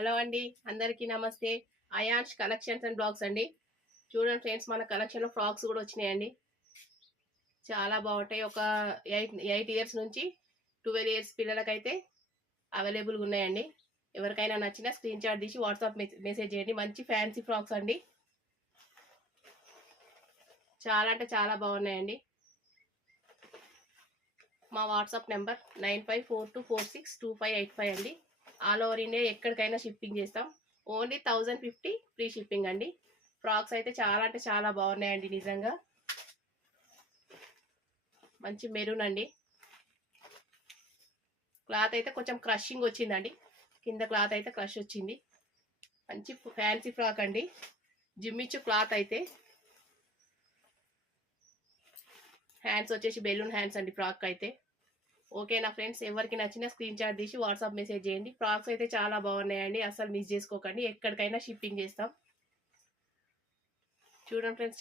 Hello అండి, అందరికీ నమస్తే. అయాన్ష్ కలెక్షన్స్ అండ్ బ్లాగ్స్ అండి. చూడండి ఫ్రెండ్స్, మన కలెక్షన్లో ఫ్రాక్స్ కూడా వచ్చినాయండి. చాలా బాగుంటాయి. ఒక 8 ఇయర్స్ నుంచి 12 ఇయర్స్ పిల్లలకైతే అవైలబుల్గా ఉన్నాయండి. ఎవరికైనా నచ్చినా స్క్రీన్ షాట్ తీసి వాట్సాప్ మెసేజ్ చేయండి. మంచి ఫ్యాన్సీ ఫ్రాక్స్ అండి. చాలా అంటే చాలా బాగున్నాయండి. మా వాట్సాప్ నెంబర్ 9542462585 అండి. ఆల్ ఓవర్ ఇండియా ఎక్కడికైనా షిప్పింగ్ చేస్తాం. ఓన్లీ 1050 ఫ్రీ షిప్పింగ్ అండి. ఫ్రాక్స్ అయితే చాలా అంటే చాలా బాగున్నాయండి. నిజంగా మంచి మెరూన్ అండి. క్లాత్ అయితే కొంచెం క్రషింగ్ వచ్చిందండి. కింద క్లాత్ అయితే క్రష్ వచ్చింది. మంచి ఫ్యాన్సీ ఫ్రాక్ అండి. జిమ్మిచ్చు క్లాత్ అయితే. హ్యాండ్స్ వచ్చేసి బెలూన్ హ్యాండ్స్ అండి ఫ్రాక్ అయితే. ఓకేనా ఫ్రెండ్స్, ఎవరికి నచ్చిన స్క్రీన్ షాట్ తీసి వాట్సాప్ మెసేజ్ చేయండి. ఫ్రాక్స్ అయితే చాలా బాగున్నాయండి. అసలు మిస్ చేసుకోకండి. ఎక్కడికైనా షిప్పింగ్ చేస్తాం. చూడండి ఫ్రెండ్స్.